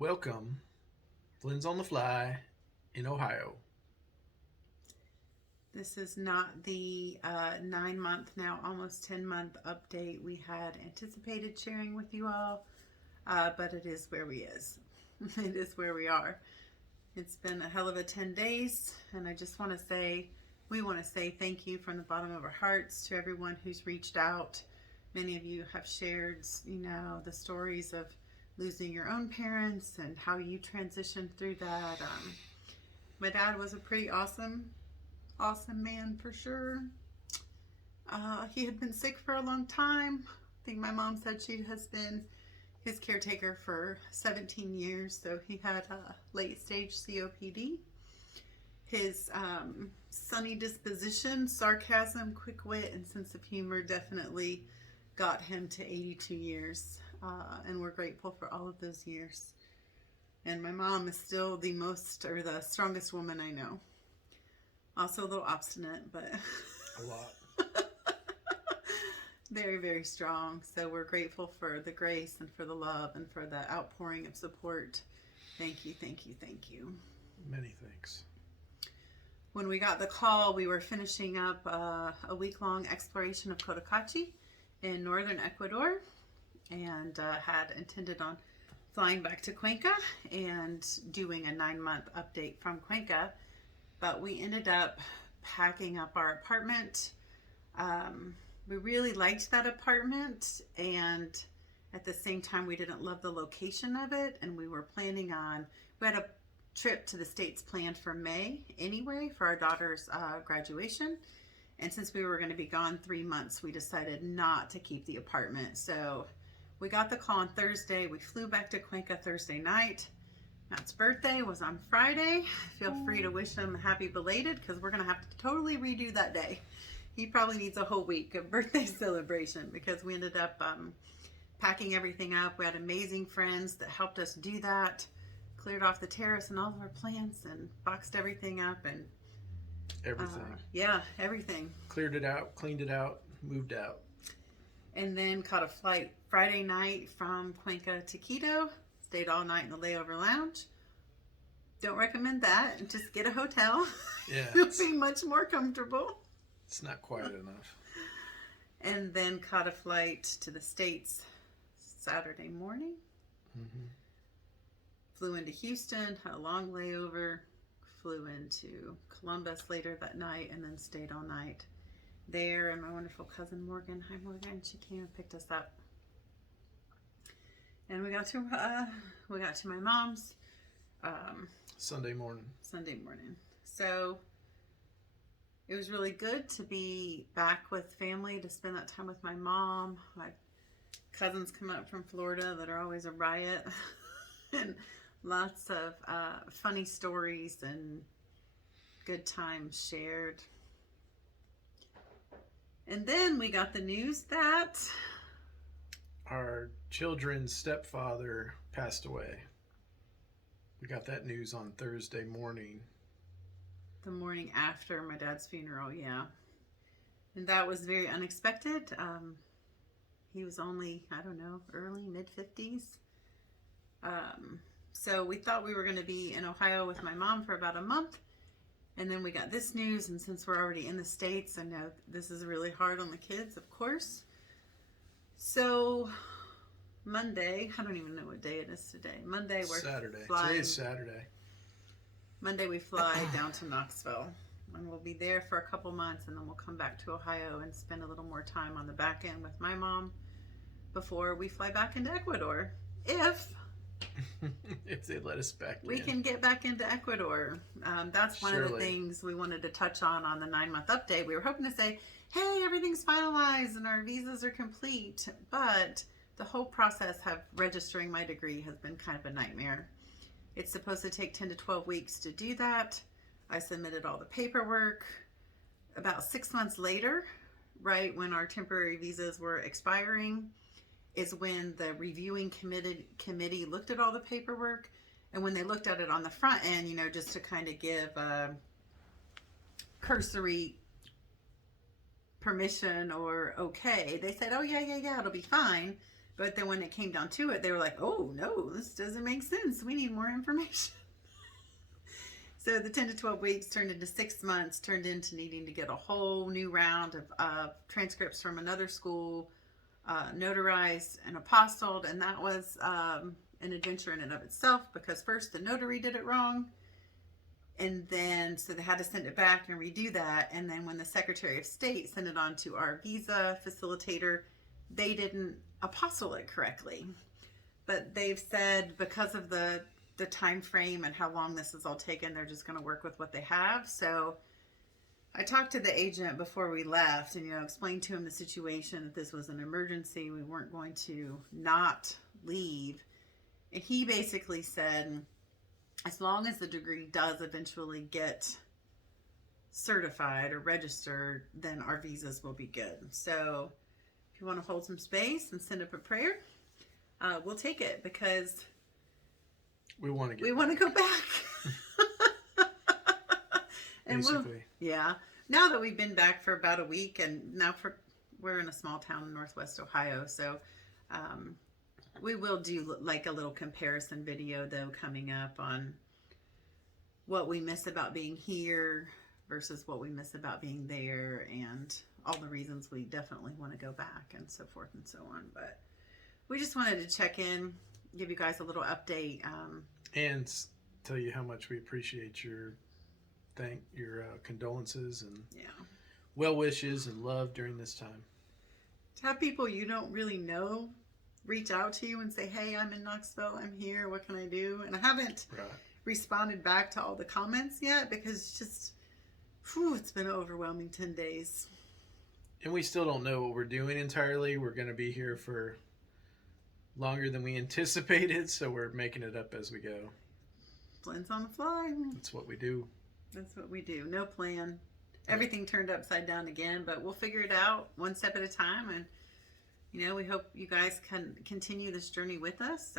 Welcome, Flynn's on the Fly in Ohio. This is not the 9 month, now almost 10-month update we had anticipated sharing with you all, but it is where we is. It is where we are. It's been a hell of a 10 days, and I just want to say, we want to say thank you from the bottom of our hearts to everyone who's reached out. Many of you have shared, the stories of losing your own parents and how you transitioned through that. My dad was a pretty awesome man for sure. He had been sick for a long time. I think my mom said she has been his caretaker for 17 years, so he had a late stage COPD. His sunny disposition, sarcasm, quick wit, and sense of humor definitely got him to 82 years, and we're grateful for all of those years. And my mom is still the strongest woman I know. Also a little obstinate, but A lot. very, very strong. So we're grateful for the grace and for the love and for the outpouring of support. Thank you, thank you, thank you. Many thanks. When we got the call, we were finishing up a week-long exploration of Cotacachi in northern Ecuador, and had intended on flying back to Cuenca and doing a 9-month update from Cuenca. But we ended up packing up our apartment. We really liked that apartment, and at the same time, we didn't love the location of it. And we had a trip to the States planned for May anyway for our daughter's graduation. And since we were going to be gone 3 months, we decided not to keep the apartment. So we got the call on Thursday. We flew back to Cuenca Thursday night. Matt's birthday was on Friday. Feel free to wish him happy belated, because we're going to have to totally redo that day. He probably needs a whole week of birthday celebration, because we ended up packing everything up. We had amazing friends that helped us do that. Cleared off the terrace and all of our plants and boxed everything up. And Everything. yeah, everything. Cleared it out, cleaned it out, moved out. And then caught a flight Friday night from Cuenca to Quito. Stayed all night in the layover lounge. Don't recommend that. Just get a hotel. Yeah. You'll be much more comfortable. It's not quiet enough. And then caught a flight to the States Saturday morning. Mm-hmm. Flew into Houston, had a long layover. Flew into Columbus later that night, and then stayed all night there. And my wonderful cousin Morgan, hi Morgan, she came and picked us up. And we got to my mom's Sunday morning. So it was really good to be back with family, to spend that time with my mom. My cousins come up from Florida that are always a riot, and lots of funny stories and good times shared. And then we got the news that Our children's stepfather passed away. We got that news on Thursday morning. the morning after my dad's funeral, yeah. And that was very unexpected. He was only, early, mid-50s. So we thought we were going to be in Ohio with my mom for about a month. And then we got this news, and since we're already in the States, I know this is really hard on the kids, of course. So Monday, I don't even know what day it is today. Monday, we're Saturday. flying. Today's Saturday. Monday we fly down to Knoxville, and we'll be there for a couple months, and then we'll come back to Ohio and spend a little more time on the back end with my mom before we fly back into Ecuador. If they let us back We in. can get back into Ecuador. That's one of the Surely. things we wanted to touch on the 9-month update. We were hoping to say, hey, everything's finalized and our visas are complete. But the whole process of registering my degree has been kind of a nightmare. It's supposed to take 10 to 12 weeks to do that. I submitted all the paperwork. About 6 months later, right when our temporary visas were expiring, is when the reviewing committee looked at all the paperwork. And when they looked at it on the front end, just to kind of give a cursory permission or okay, they said, oh yeah, it'll be fine. But then when it came down to it, they were like, oh, no, this doesn't make sense. We need more information. So the 10 to 12 weeks turned into 6 months, turned into needing to get a whole new round of transcripts from another school, notarized and apostilled. And that was an adventure in and of itself, because first the notary did it wrong. And then, so they had to send it back and redo that. And then when the Secretary of State sent it on to our visa facilitator, they didn't apostle it correctly. But they've said because of the time frame and how long this is all taken, they're just going to work with what they have. So I talked to the agent before we left and, explained to him the situation, that this was an emergency. We weren't going to not leave. And he basically said, as long as the degree does eventually get certified or registered, then our visas will be good. So if you want to hold some space and send up a prayer, we'll take it, because we want to go back. And basically, yeah. Now that we've been back for about a week, and now we're in a small town in Northwest Ohio, so we will do like a little comparison video though coming up on what we miss about being here versus what we miss about being there, and all the reasons we definitely want to go back, and so forth and so on. But we just wanted to check in, give you guys a little update, and tell you how much we appreciate your condolences and well wishes and love during this time. To have people you don't really know reach out to you and say, hey, I'm in Knoxville, I'm here, what can I do? And I haven't responded back to all the comments yet, because it's just, it's been an overwhelming 10 days. And we still don't know what we're doing entirely. We're going to be here for longer than we anticipated, so we're making it up as we go. Plans on the fly. That's what we do. That's what we do. No plan. Everything turned upside down again, but we'll figure it out one step at a time. And, we hope you guys can continue this journey with us.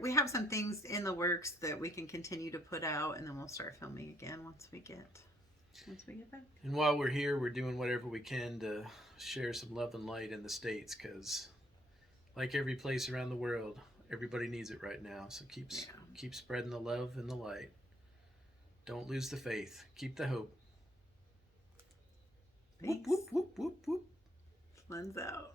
We have some things in the works that we can continue to put out, and then we'll start filming again once we get back. And while we're here, we're doing whatever we can to share some love and light in the States, because like every place around the world, everybody needs it right now. So keep spreading the love and the light. Don't lose the faith. Keep the hope. Thanks. Whoop, whoop, whoop, whoop, whoop. Lens out.